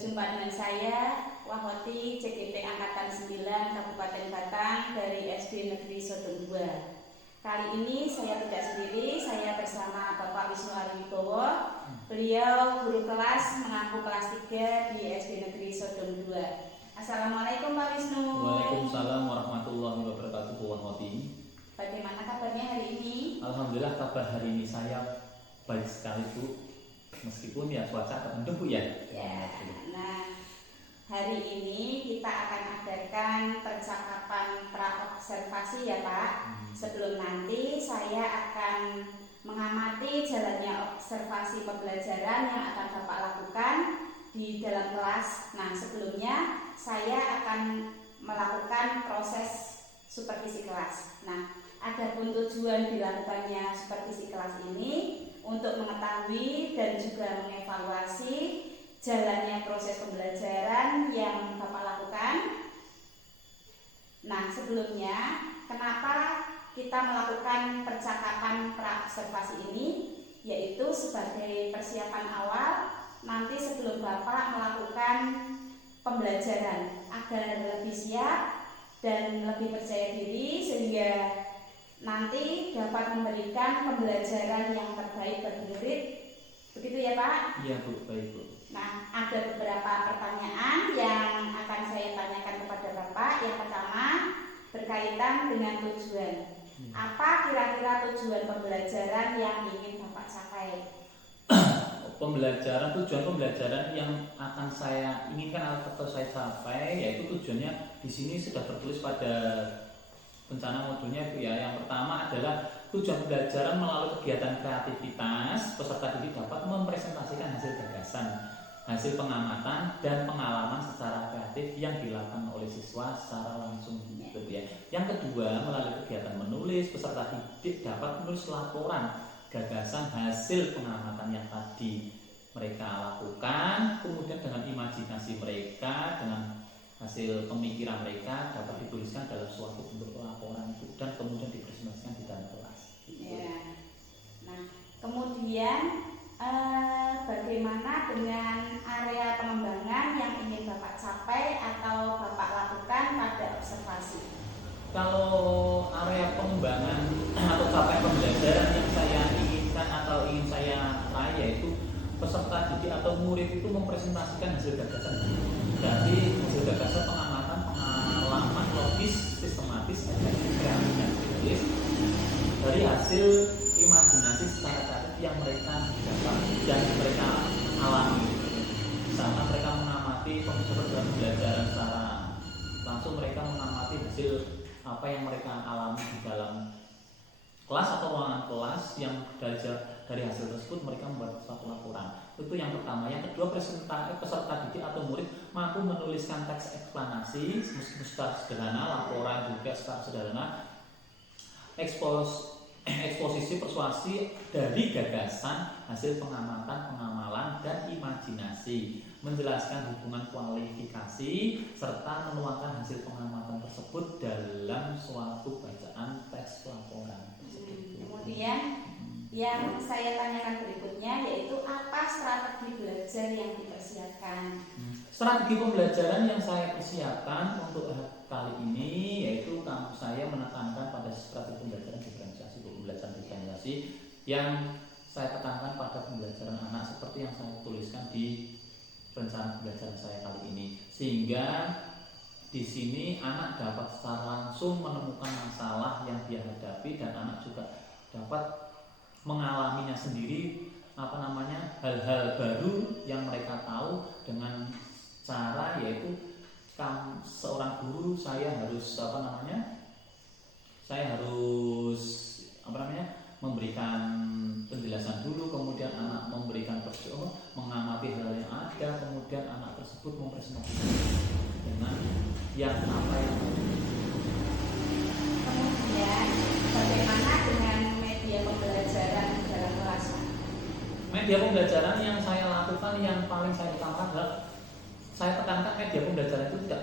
Berjumpa dengan saya, Wahwati, CGP Angkatan 9 Kabupaten Batang dari SD Negeri Sodong 2. Kali ini saya tidak sendiri, saya bersama Bapak Wisnu Ariwibowo. Beliau guru kelas mengaku kelas 3 di SD Negeri Sodong 2. Assalamualaikum Pak Wisnu. Waalaikumsalam warahmatullahi wabarakatuh, Bu Wahwati. Bagaimana kabarnya hari ini? Alhamdulillah kabar hari ini saya baik sekali, Bu. Meskipun ya cuaca mendung, Bu ya. Ya, nah hari ini kita akan adakan percakapan praobservasi ya Pak. Sebelum nanti saya akan mengamati jalannya observasi pembelajaran yang akan Bapak lakukan di dalam kelas. Nah, sebelumnya saya akan melakukan proses supervisi kelas. Nah, adapun tujuan dilakukannya supervisi kelas ini untuk mengetahui dan juga mengevaluasi jalannya proses pembelajaran yang Bapak lakukan. Nah, sebelumnya kenapa kita melakukan percakapan praobservasi ini, yaitu sebagai persiapan awal nanti sebelum Bapak melakukan pembelajaran agar lebih siap dan lebih percaya diri sehingga nanti dapat memberikan pembelajaran yang terbaik bagi murid. Begitu ya Pak? Iya Bu, baik Bu. Nah, ada beberapa pertanyaan yang akan saya tanyakan kepada Bapak. Yang pertama berkaitan dengan tujuan. Apa kira-kira tujuan pembelajaran yang ingin Bapak capai? Tujuan pembelajaran yang akan saya inginkan atau saya capai, yaitu tujuannya di sini sudah tertulis pada rencana modulnya Bu ya. Yang pertama adalah tujuan pembelajaran melalui kegiatan kreativitas, peserta didik dapat mempresentasikan hasil gagasan, hasil pengamatan dan pengalaman secara kreatif yang dilakukan oleh siswa secara langsung gitu ya. Yang kedua, melalui kegiatan menulis, peserta didik dapat menulis laporan gagasan hasil pengamatan yang tadi mereka lakukan, kemudian dengan imajinasi mereka, dengan hasil pemikiran mereka dapat dituliskan dalam suatu bentuk laporan itu dan kemudian dipresentasikan di dalam kelas. Ya. Nah, kemudian bagaimana dengan area pengembangan yang ingin Bapak capai atau Bapak lakukan pada observasi? Kalau area pengembangan atau capaian pembelajaran yang saya inginkan atau ingin saya raih, yaitu peserta didik atau murid itu mempresentasikan hasil gagasan. Jadi hasil gagasan pengamatan, pengalaman logis, sistematis, efektif, kreatif dan kritis dari hasil imajinasi secara kreatif yang mereka dapat dan mereka alami. Misalkan mereka mengamati program pembelajaran secara langsung, mereka mengamati hasil apa yang mereka alami di dalam kelas atau ruangan kelas, yang dari hasil tersebut mereka membuat suatu laporan. Itu yang pertama. Yang kedua, peserta didik atau murid mampu menuliskan teks eksplanasi meskipun secara sederhana, laporan juga secara sederhana, eksposisi persuasi dari gagasan, hasil pengamatan, pengamalan, dan imajinasi, menjelaskan hubungan kualifikasi, serta menuangkan hasil pengamatan tersebut dalam suatu bacaan teks laporan. Kemudian yang saya tanyakan berikutnya yaitu apa strategi belajar yang dipersiapkan? Strategi pembelajaran yang saya persiapkan untuk kali ini yaitu kampus saya menekankan pada strategi pembelajaran diferensiasi, yang saya tekankan pada pembelajaran anak seperti yang saya tuliskan di rencana pembelajaran saya kali ini, sehingga di sini anak dapat secara langsung menemukan masalah yang dia hadapi dan anak juga dapat mengalaminya sendiri, hal-hal baru yang mereka tahu dengan cara yaitu seorang guru saya harus memberikan penjelasan dulu, kemudian anak memberikan mengamati hal yang ada, kemudian anak tersebut mempresentasikan dengan yang apa yang kemudian bagaimana dengan media pembelajaran dalam kelas? Media pembelajaran yang saya lakukan yang paling saya utamakan adalah saya tekankan media pembelajaran itu tidak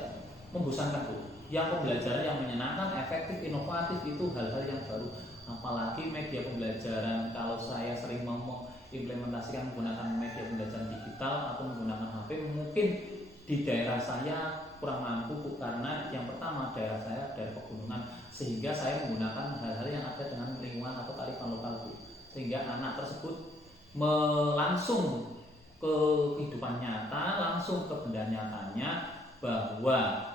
membosankan Bu. yang pembelajaran yang menyenangkan, efektif, inovatif itu hal-hal yang baru. Apalagi media pembelajaran, kalau saya sering ngomong implementasikan menggunakan media pembelajaran digital atau menggunakan HP, mungkin di daerah saya kurang mampu Bu, karena yang pertama daerah saya daerah pegunungan, sehingga saya menggunakan hal-hal yang ada dengan lingkungan atau kearifan lokal Bu, sehingga anak tersebut langsung ke kehidupan nyata, langsung ke benda nyatanya, bahwa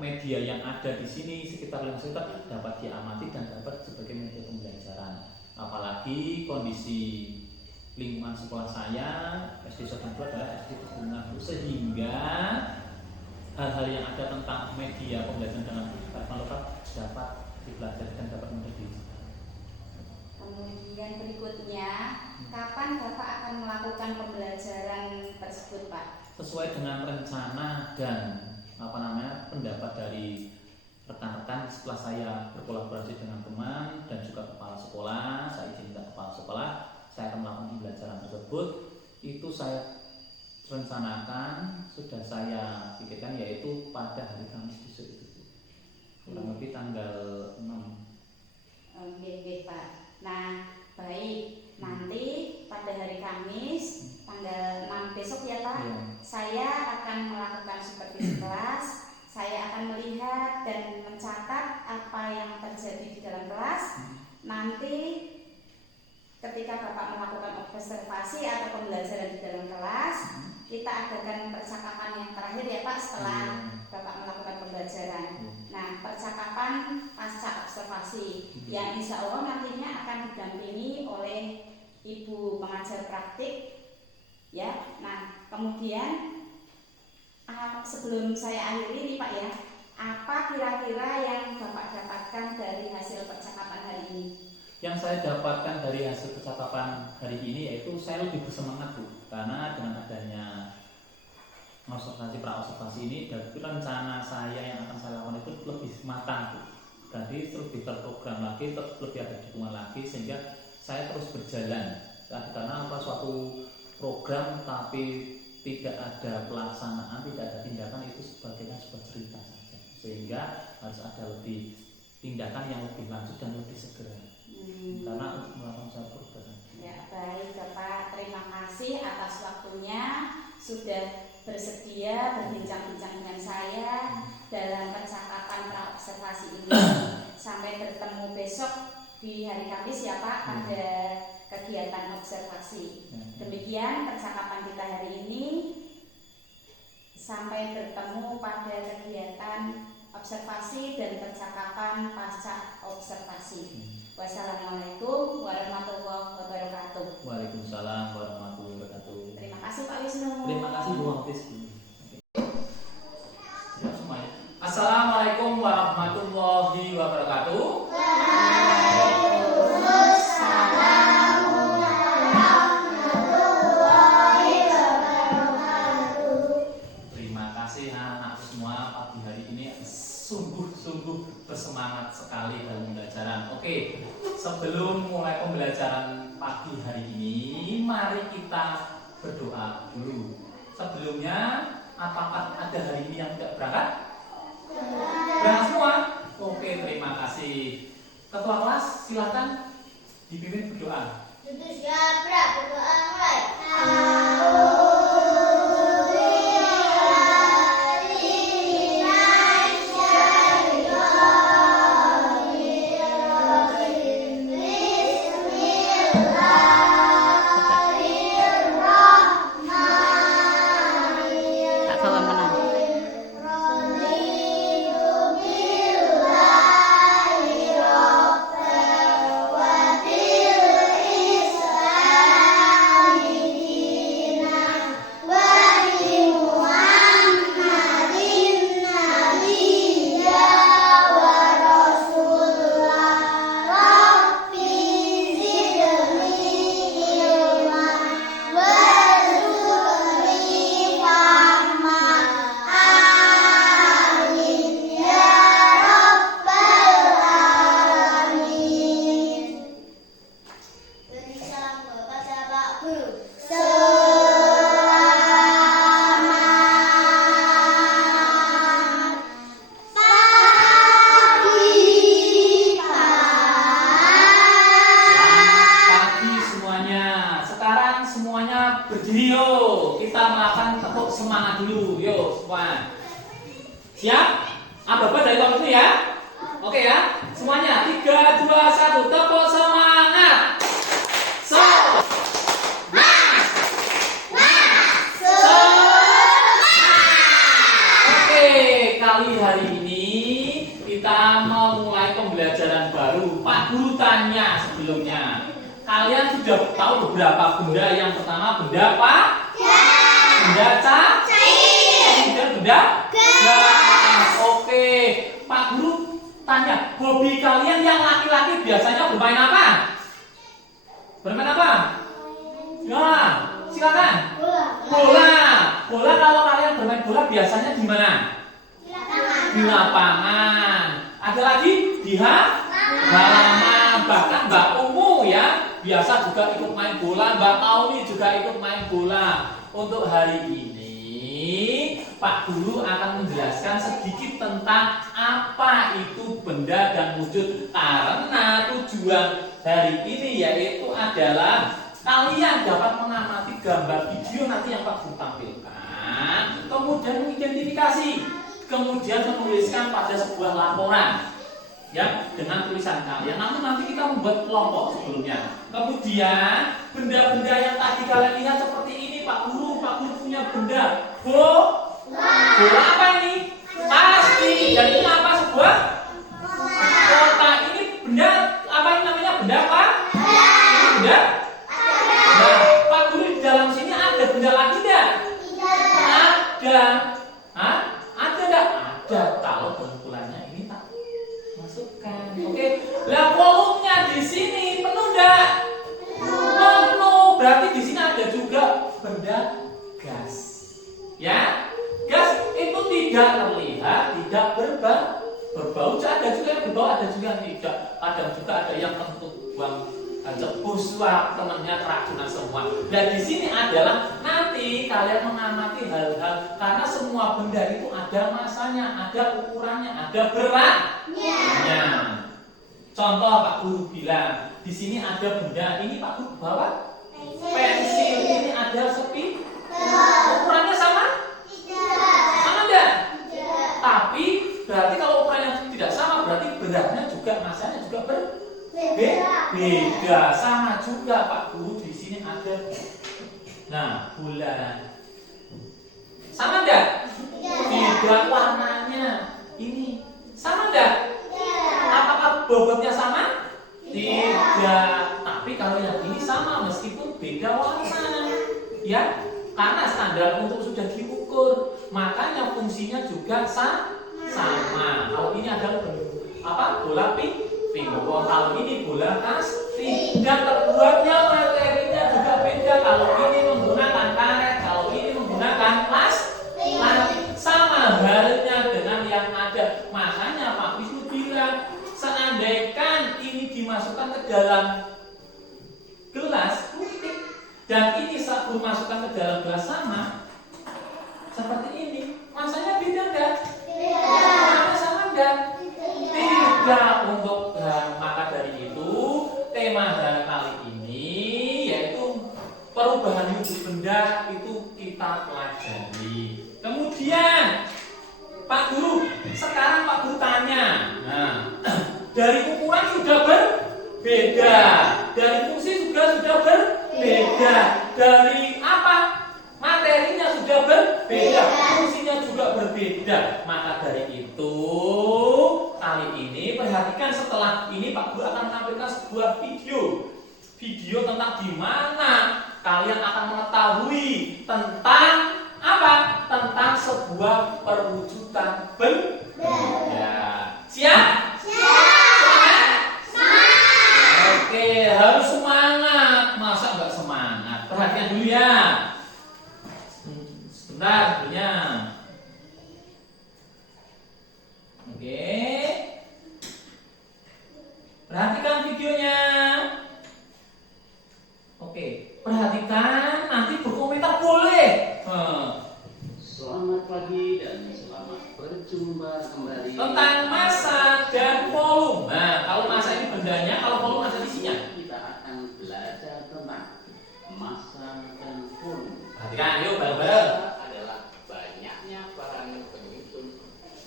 media yang ada di sini sekitar lingkungan dapat diamati dan dapat sebagai media pembelajaran. Apalagi kondisi lingkungan sekolah saya SD Soekarno adalah SD Pegunungan, sehingga hal-hal yang ada tentang media pembelajaran dengan kearifan lokal dapat dipelajari dan dapat menjadi. Kemudian berikutnya, kapan Bapak akan melakukan pembelajaran tersebut, Pak? Sesuai dengan rencana dan pendapat dari rekan-rekan setelah saya berkolaborasi dengan teman dan juga kepala sekolah, saya izin minta kepala sekolah, saya akan melakukan pembelajaran tersebut. Itu saya rencanakan, sudah saya pikirkan, yaitu pada hari Kamis besok itu, kurang lebih tanggal 6. Oke, Pak. Nah, baik. Nanti pada hari Kamis tanggal 6 besok ya Pak, saya akan melakukan supervisi kelas. Saya akan melihat dan mencatat apa yang terjadi di dalam kelas. Nanti ketika Bapak melakukan observasi atau pembelajaran di dalam kelas, kita adakan percakapan yang terakhir ya Pak setelah Bapak melakukan pembelajaran. Nah, percakapan pasca observasi yang insya Allah nantinya akan didampingi oleh Ibu pengajar praktik ya. Nah, kemudian sebelum saya akhiri nih Pak ya, apa kira-kira yang Bapak dapatkan dari hasil percakapan hari ini? Yang saya dapatkan dari hasil percakapan hari ini yaitu saya lebih bersemangat Bu, karena dengan adanya observasi ini, dan rencana saya yang akan saya lakukan itu lebih matang Bu. Jadi lebih terprogram lagi, lebih ada dukungan lagi, sehingga saya terus berjalan. Karena suatu program tapi tidak ada pelaksanaan, tidak ada tindakan, itu sebagainya sebuah cerita saja, sehingga harus ada lebih tindakan yang lebih lanjut dan lebih segera karena untuk melakukan suatu program. Ya baik Bapak, terima kasih atas waktunya sudah bersedia berbincang-bincang dengan saya dalam percakapan praobservasi ini. Sampai bertemu besok di hari Kamis ya Pak, pada kegiatan observasi. Demikian percakapan kita hari ini. Sampai bertemu pada kegiatan observasi dan percakapan pasca observasi. Wassalamualaikum warahmatullahi wabarakatuh. Waalaikumsalam warahmatullahi wabarakatuh. Terima kasih Pak Wisnu. Terima kasih Bu Hafiz. Assalamualaikum warahmatullahi wabarakatuh. Sungguh bersemangat sekali dalam pembelajaran. Oke, sebelum mulai pembelajaran pagi hari ini, mari kita berdoa dulu. Sebelumnya, apakah ada hari ini yang tidak berangkat? Berangkat semua? Oke, terima kasih. Ketua kelas, silakan dipimpin berdoa. Siap, berdoa mulai. Semuanya 3, 2, 1, tepuk semangat. Oke, kali hari ini kita mau mulai pembelajaran baru. Pak Guru tanya sebelumnya, kalian sudah tahu beberapa benda? Yang pertama benda apa? Benda kemudian benda gas. Oke, Pak Guru tanya, hobi kalian yang laki-laki biasanya bermain apa? Bermain apa? Ya, silakan. Bola. Bola kalau kalian bermain bola biasanya di mana? Di lapangan. Ada lagi di halaman. Bahkan Mbak Umu ya biasa juga ikut main bola. Mbak Auni juga ikut main bola. Untuk hari ini Pak Guru akan menjelaskan sedikit tentang apa itu benda dan wujud, karena tujuan hari ini yaitu adalah kalian dapat mengamati gambar video nanti yang Pak Guru tampilkan, kemudian mengidentifikasi, kemudian menuliskan pada sebuah laporan ya dengan tulisan kalian. Namun nanti kita membuat kelompok sebelumnya. Kemudian benda-benda yang tadi kalian lihat seperti ini, Pak Guru punya benda bola apa ini? Pasti. Dan ini apa? Sebuah kotak. Ini benda apa ini namanya? Benda apa? Benda. Nah, Pak Guru di dalam sini ada benda lagi enggak? Ada. Hah? Ada enggak? Ada. Kalau kebetulannya ini tak masukkan. Oke. Lah volumenya di sini penuh enggak? Penuh. Berarti di sini ada juga benda gas. Ya? Gas itu tidak terlihat, tidak berbau. Ada juga yang berbau, ada juga yang tidak. Kadang juga ada yang kentut buang bus, temannya keracunan semua. Dan di sini adalah nanti kalian mengamati hal-hal, karena semua benda itu ada masanya, ada ukurannya, ada beratnya. Contoh Pak Guru bilang, di sini ada benda ini Pak Guru bawa pensil, ini ada sepi. Ukurannya sama? Sama enggak? Tapi berarti kalau ukurannya tidak sama, berarti beratnya juga, masanya juga beda. Sama juga Pak Guru di sini ada. Nah, bulan. Sama enggak? Beda warnanya. Ini sama enggak? Apakah bobotnya sama? Tidak. Tapi kalau yang ini sama meskipun beda warna. Ya, karena standar untuk sudah diukur, makanya fungsinya juga sama. Kalau ini adalah bola ping. Kalau ini bola plastik, dan terbuatnya materinya juga beda. Kalau ini menggunakan karet, kalau ini menggunakan plastik. Sama halnya dengan yang ada. Makanya Pak Wisnu bilang, seandainya ini dimasukkan ke dalam gelas putih dan ini saat masukkan ke dalam gelas sama seperti ini, masanya beda enggak? Beda. Sama enggak? Tidak. Untuk maka dari itu tema kali ini yaitu perubahan wujud benda itu kita pelajari. Kemudian Pak Guru, sekarang Pak Guru tanya, nah, dari ukuran sudah berbeda, dari fungsi juga sudah berbeda, dari apa? Materinya sudah berbeda, fungsinya juga berbeda. Maka dari itu kali ini perhatikan, setelah ini Pak Guru akan menampilkan sebuah video tentang gimana kalian akan mengetahui tentang apa? Tentang sebuah perwujudan benda. Siap? Oke, harus semangat. Masa nggak semangat? Perhatikan dulu ya. Sebentar dulunya. Oke. Perhatikan videonya. Oke, perhatikan, nanti berkomentar boleh. Selamat pagi dan selamat berjumpa kembali Tentang massa dan volume. Nah, kalau massa ini bendanya, kalau volume ada isinya. Kita akan belajar tentang massa dan volume. Perhatikan, yuk bareng-bareng. Massa adalah banyaknya barang penyusun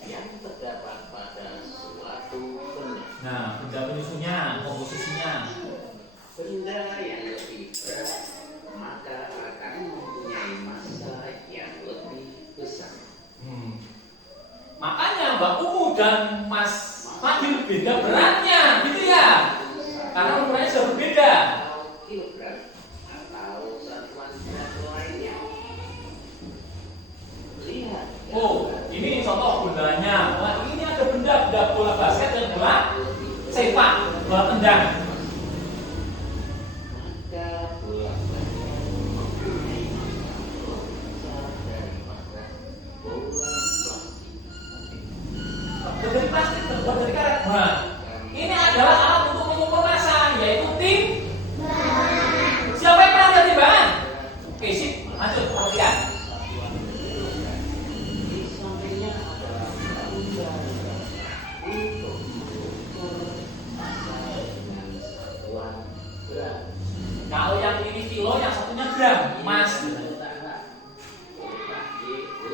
yang terdapat pada suatu benda. benda penyusunnya, komposisinya. Benda yang lebih berat maka akan mempunyai massa yang lebih besar. Makanya Mbak Umu dan Mas Fadil beda beratnya, gitu ya? Karena ukurannya sudah berbeda. Kilogram atau satuan berat lainnya. Lihat. Oh, ini contoh bendanya. Nah, ini ada benda bola basket dan bola sepak, bola tendang. Maka bola basket mempunyai massa lebih besar daripada bola plastik. Terbuat dari plastik, terbuat dari karet. Nah, ini adalah alat untuk mengukur massa, yaitu tim. Siapa yang pernah lihat timbangan? Oke, sip. Lanjut, perhatikan. Di sampingnya adalah benda untuk mengukur massa dengan satuan berat. Kalau yang ini kilo, yang satunya gram, mas.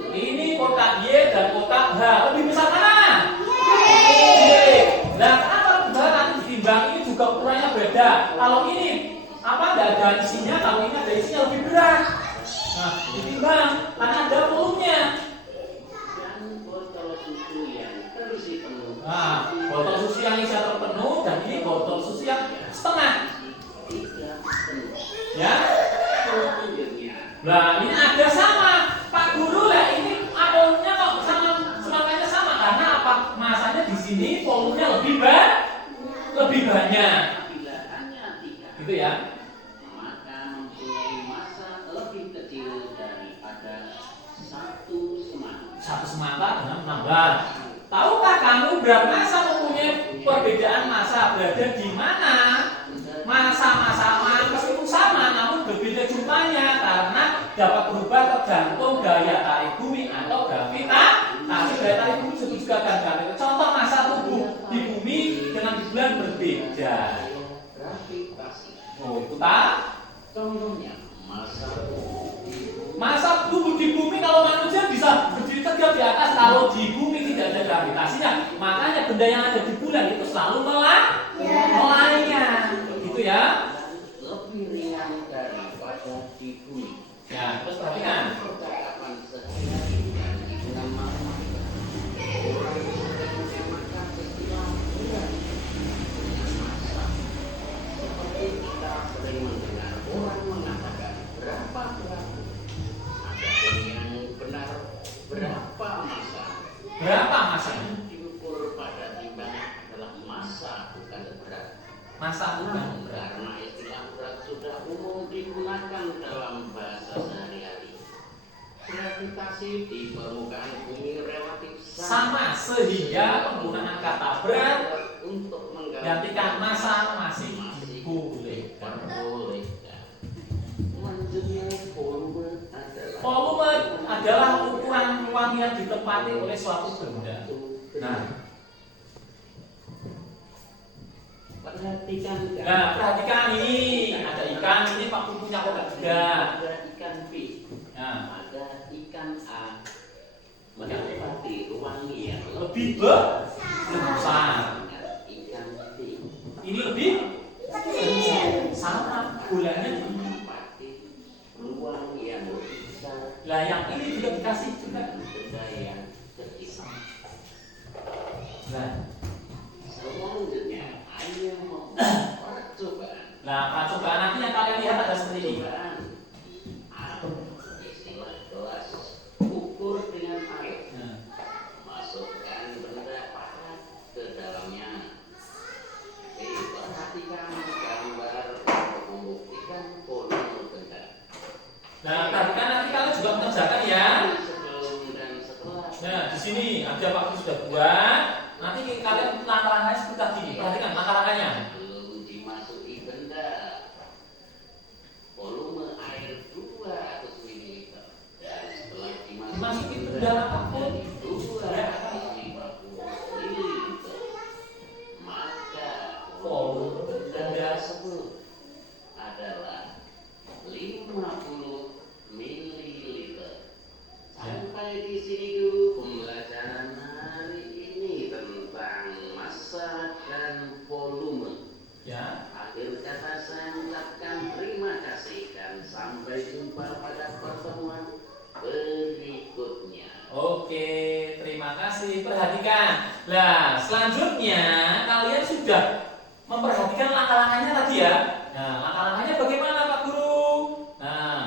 Ini kotak Y dan kotak H. Lebih besar mana? Y. Nah, kenapa benar nanti ditimbang ini juga ukurannya beda? Kalau ini tidak ada isinya, kalau ini ada isinya lebih berat. Nah, ditimbang karena ada volumenya. Dan botol susu yang terisi penuh. Nah, botol susu yang isinya terpenuh dan ini botol susu yang setengah. Tidak penuh. Ya. Selanjutnya, Nah, ini ada sama. Pak Guru lah ini volumenya kok sama semakanya sama karena apa? Masanya di sini volumenya lebih banyak. bila hanya 3, Gitu ya. maka mempunyai massa lebih kecil daripada satu semangka. Satu semangka dengan menambah. Tahukah kamu berapa massa mempunyai perbedaan massa berada di mana? Massa-massa meskipun sama namun berbeda jumlahnya karena dapat berubah tergantung daya tarik bumi atau gravitasi. Daya tarik bumi disebut juga gravitasi. Contoh massa tubuh di bumi dengan di bulan berbeda. Gravitasi. Oh, itu tak? Contohnya, Massa tubuh di bumi kalau manusia bisa berdiri tegak di atas, kalau di bumi tidak ada gravitasinya, makanya benda yang ada di bulan itu selalu melayang. Gitu ya. lebih ringan daripada di bumi. Ya, terus perhatikan. Percakapan sehari-hari yang dinamakan orang menggunakan istilah berat dengan massa. Seperti kita sering mendengar orang mengatakan berapa berat. Adapun yang benar berapa massa. Berapa massanya? Yang diukur pada timbangan adalah massa bukan berat. Massa bukan berat. Karena istilah berat sudah umum digunakan dalam bahasa sehari-hari. Gravitasi di permukaan bumi relatif Sama sehingga penggunaan kata berat untuk gantikan massa masih dibolehkan. diperbolehkan. Selanjutnya volume adalah Volume adalah ukuran ruang yang ditempati oleh suatu benda. Nah, perhatikan ini ada ikan, ini Pak Guru punya kotak juga. ada ikan B, Nah, ada ikan A menempati ruang yang lebih besar. dengan ikan B. Ini lebih sama bulannya. Menempati ruang yang lebih besar Lah yang ini juga dikasih juga. dengan benda yang kecil. Nah, Selanjutnya, ayo membuat percobaan. nah percobaan nanti yang kalian lihat ada seperti ini. Percobaan atau istilah gelas ukur dengan air. Nah, Masukkan benda padat ke dalamnya. Perhatikan gambar untuk membuktikan volume benda. nah perhatikan nanti kalian juga mengerjakan ya. Sebelum dan setelah. Nah, di sini ada Pak Guru sudah buat. Nanti kalian langkah-langkahnya seperti tadi. Perhatikan langkah-langkahnya. Belum dimasuki benda, volume air 200 ml. Dan setelah Dimasuki dimasuki benda apapun. 250 ml, maka Volume benda benda tersebut adalah 50 ml. Sampai di sini dulu pembelajaran hari ini tentang massa dan volume. Ya. Akhir kata saya mengucapkan terima kasih dan sampai jumpa pada pertemuan berikutnya. Oke, terima kasih. Perhatikan. Nah, selanjutnya kalian sudah memperhatikan langkah-langkahnya tadi ya. Nah, langkah-langkahnya bagaimana Pak Guru? Nah,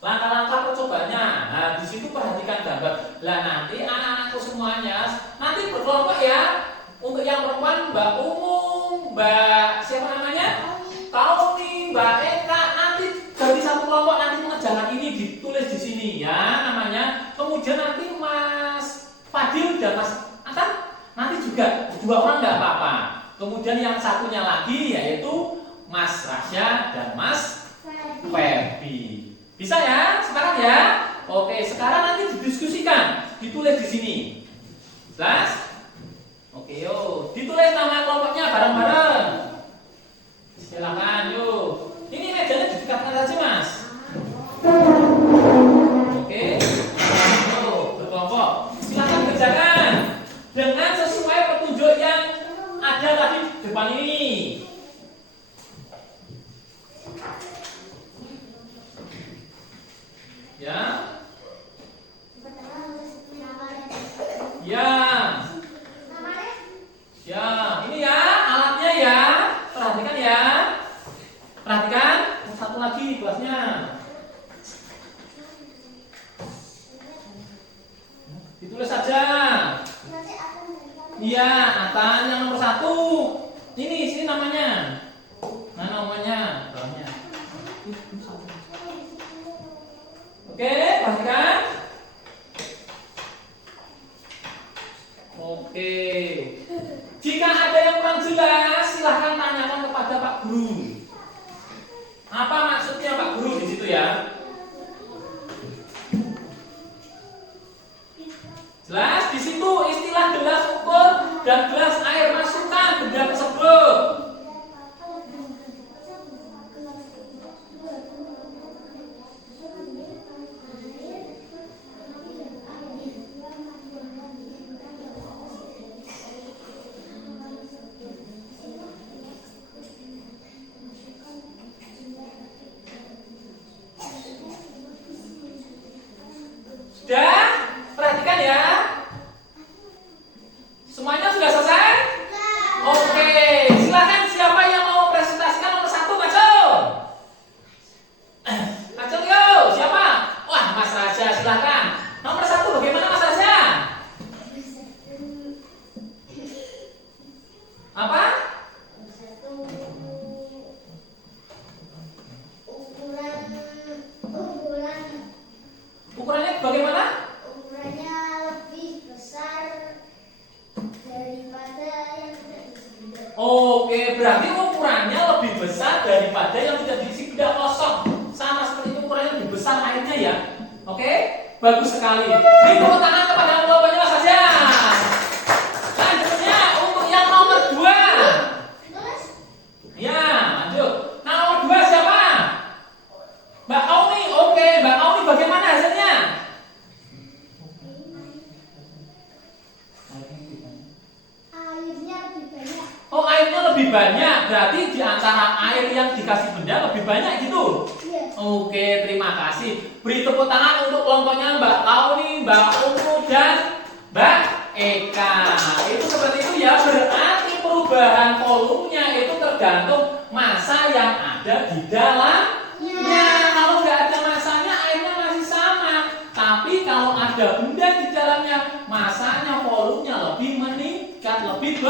langkah-langkah percobaannya. Nah, di situ perhatikan gambar. Lah nanti anak-anakku semuanya nanti berkelompok ya. Untuk yang perempuan Mbak Umum, Mbak siapa namanya? Kauni, Mbak Eka, nanti jadi satu kelompok, nanti mengerjakan ini ditulis di sini ya namanya. Kemudian nanti Mas Fadil dan Mas Atan nanti juga 2 orang nggak apa-apa. Kemudian yang satunya lagi yaitu Mas Rasya dan Mas Ferdi. Bisa ya? Sekarang ya? Oke, sekarang nanti didiskusikan, ditulis di sini. Jelas? Oke, yuk. Ditulis nama kelompoknya bareng-bareng. Silakan, yuk. Ini mejanya didekatkan saja, Mas. Oke. Yuk, berkelompok. Silakan kerjakan dengan sesuai petunjuk yang ada tadi depan ini. Ya. Ya. Ya, ini ya alatnya ya. Perhatikan ya. Perhatikan. Satu lagi gelasnya. Ditulis saja. Iya, Atan yang nomor 1. Sini namanya. Nah, namanya. Gelasnya. Oke, perhatikan. Oke. Jika ada yang kurang jelas, silahkan tanyakan kepada Pak Guru. Apa maksudnya Pak Guru di situ ya? Jelas di situ istilah gelas ukur dan gelas air, masukkan benda tersebut. Sudah? Perhatikan ya. Semuanya sudah selesai? Oke, silakan siapa yang mau presentasikan nomor 1, maju. Maju yuk, siapa? Wah, Mas Raja, silakan. Nomor 1 bagaimana Mas Raja? Apa? Ukurannya bagaimana? Ukurannya lebih besar daripada yang tidak diisi benda. Oke, berarti ukurannya lebih besar daripada yang tidak diisi benda kosong. Sama seperti itu ukurannya lebih besar airnya ya. Oke, bagus sekali. Beri tepuk tangan kepada kelompoknya saja. Selanjutnya untuk yang nomor 2. Terus Ya, lanjut. Nah, nomor 2 siapa? Mbak Kauni. Oke, Mbak Kauni bagaimana hasilnya? airnya lebih banyak. Oh, airnya lebih banyak. Berarti di antara air yang dikasih benda lebih banyak gitu. Iya. Oke, terima kasih. Beri tepuk tangan untuk kelompoknya Mbak Kauni, Mbak Ungu, dan Mbak Eka. Itu seperti itu ya. Berarti perubahan volumenya itu tergantung massa yang ada di dalamnya. Kalau nggak ada massanya, airnya masih sama. Tapi kalau ada benda di dalamnya, massanya, volumenya lebih meningkat, lebih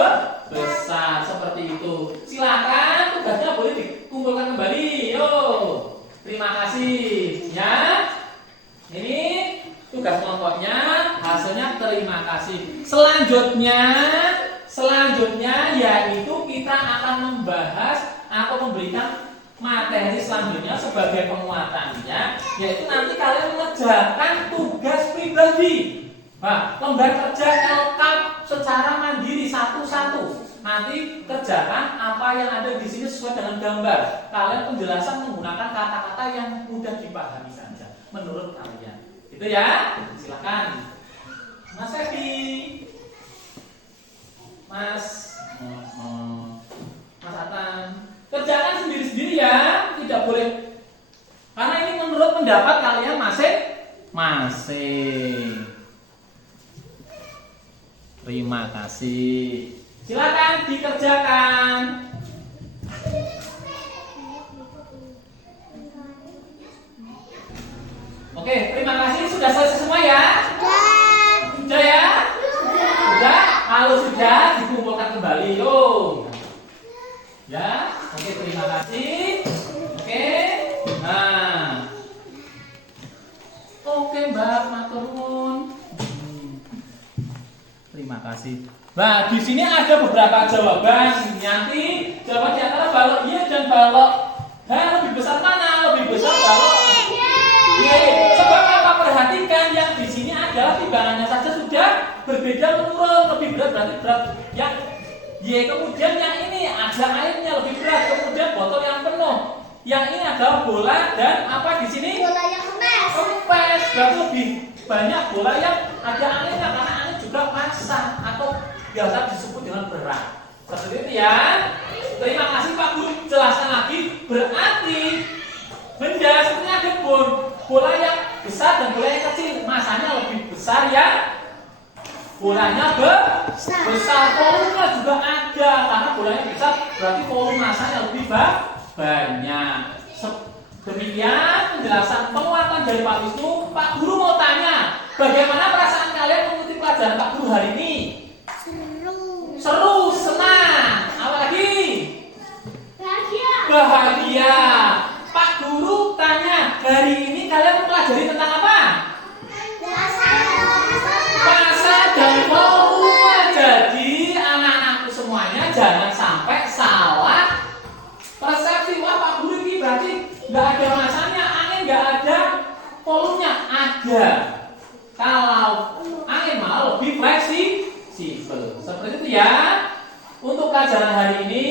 besar seperti itu. Silakan tugasnya boleh dikumpulkan kembali. Yuk. Terima kasih ya. Ini tugas kelompoknya, hasilnya terima kasih. Selanjutnya yaitu kita akan membahas atau memberikan materi selanjutnya sebagai penguatannya, yaitu nanti kalian mengerjakan tugas pribadi. Nah, lembar kerja lengkap secara mandiri satu-satu. Nanti kerjakan apa yang ada di sini sesuai dengan gambar. Kalian penjelasan menggunakan kata-kata yang mudah dipahami saja menurut kalian. Gitu ya? Silakan. Mas Evi, Mas Mas Atan, kerjakan sendiri-sendiri ya, tidak boleh. Karena ini menurut pendapat kalian masing-masing. Terima kasih. Silakan dikerjakan. Oke, terima kasih. Sudah selesai semua ya? Sudah ya? Sudah? Kalau sudah, dikumpulkan kembali. Yuk. Ya, oke, terima kasih. Oke. Nah. Oke, Mbak, matur nuwun. Terima kasih. Nah, di sini ada beberapa jawaban. Nanti jawaban di antara balok Y dan balok H lebih besar mana? Lebih besar balok Y. Sebab apa? Perhatikan yang di sini adalah timbangannya saja sudah berbeda menurun. Lebih berat berarti berat yang Y. Kemudian yang ini ada airnya lebih berat. Kemudian botol yang penuh. Yang ini adalah bola dan apa di sini? Bola yang kempes. Kempes. Berarti lebih banyak bola yang ada airnya karena air juga basah atau biasa disebut dengan berat. Seperti itu ya. Terima kasih Pak Guru. Jelaskan lagi. Berarti benda seperti ada bola yang besar dan bola yang kecil. Masanya lebih besar ya. Bolanya besar. Volumenya juga ada karena bolanya besar. Berarti volume masanya lebih banyak. Demikian penjelasan penguatan dari Pak Wisnu. Pak Guru mau tanya, bagaimana perasaan kalian mengikuti pelajaran Pak Guru hari ini? Seru, senang. Apa lagi? Bahagia. Pak Guru tanya, hari ini kalian mempelajari tentang apa? Masa dan volume. Jadi anak-anakku semuanya jangan sampai salah persepsi. Wah, Pak Guru ini berarti nggak ada masanya, angin nggak ada, volumenya ada. Kalau angin mau lebih fleksibel. Seperti itu ya. Untuk pelajaran hari ini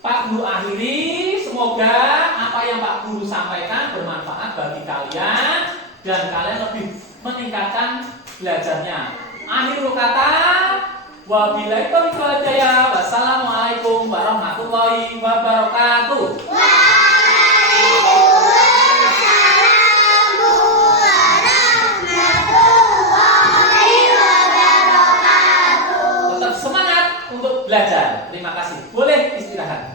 Pak Guru akhiri. Semoga apa yang Pak Guru sampaikan bermanfaat bagi kalian dan kalian lebih meningkatkan belajarnya. Akhirul kata, wabillahi taufiq wal hidayah. Wassalamualaikum warahmatullahi wabarakatuh. Tetap semangat untuk belajar. Terima kasih. Boleh istirahat.